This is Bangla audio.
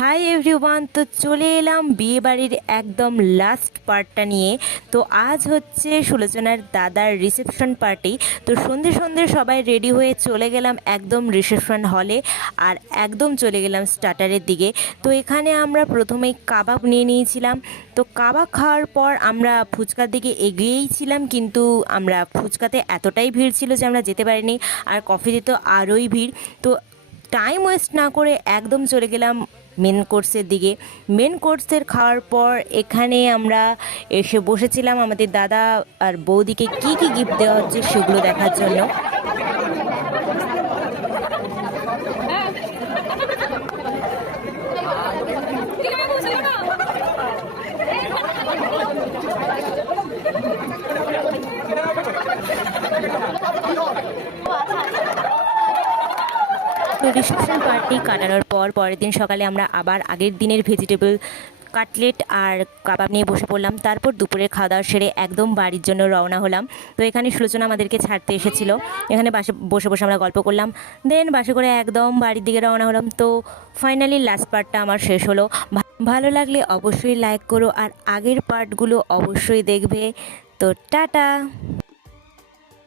হাই এভরিওয়ান, তো চলে এলাম বিয়েবাড়ির একদম লাস্ট পার্টটা নিয়ে। তো আজ হচ্ছে সুলোচনার দাদার রিসেপশন পার্টি। তো সন্ধে সন্ধে সবাই রেডি হয়ে চলে গেলাম একদম রিসেপশন হলে, আর একদম চলে গেলাম স্টার্টারের দিকে। তো এখানে আমরা প্রথমেই কাবাব নিয়ে নিয়েছিলাম। তো কাবাব খাওয়ার পর আমরা ফুচকার দিকে এগিয়েই ছিলাম, কিন্তু আমরা ফুচকাতে এতটাই ভিড় ছিল যে আমরা যেতে পারিনি, আর কফিতে তো আরোই ভিড়। তো টাইম ওয়েস্ট না করে একদম চলে গেলাম মেন কোর্সের দিকে। মেন কোর্সের খাওয়ার পর এখানে আমরা এসে বসেছিলাম আমাদের দাদা আর বৌদিকে কি কি গিফট দেওয়া হচ্ছে সেগুলো দেখার জন্য। তো রিসেপশন পার্টি কাটানোর পর পরের দিন সকালে আমরা আবার আগের দিনের ভেজিটেবল কাটলেট আর কাবাব নিয়ে বসে পড়লাম। তারপর দুপুরের খাওয়া দাওয়া সেরে একদম বাড়ির জন্য রওনা হলাম। তো এখানে সুলোচনা আমাদেরকে ছাড়তে এসেছিলো। এখানে বসে বসে আমরা গল্প করলাম, দেন বাসে করে একদম বাড়ির দিকে রওনা হলাম। তো ফাইনালি লাস্ট পার্টটা আমার শেষ হলো। ভালো লাগলে অবশ্যই লাইক করো, আর আগের পার্টগুলো অবশ্যই দেখবে। তো টাটা।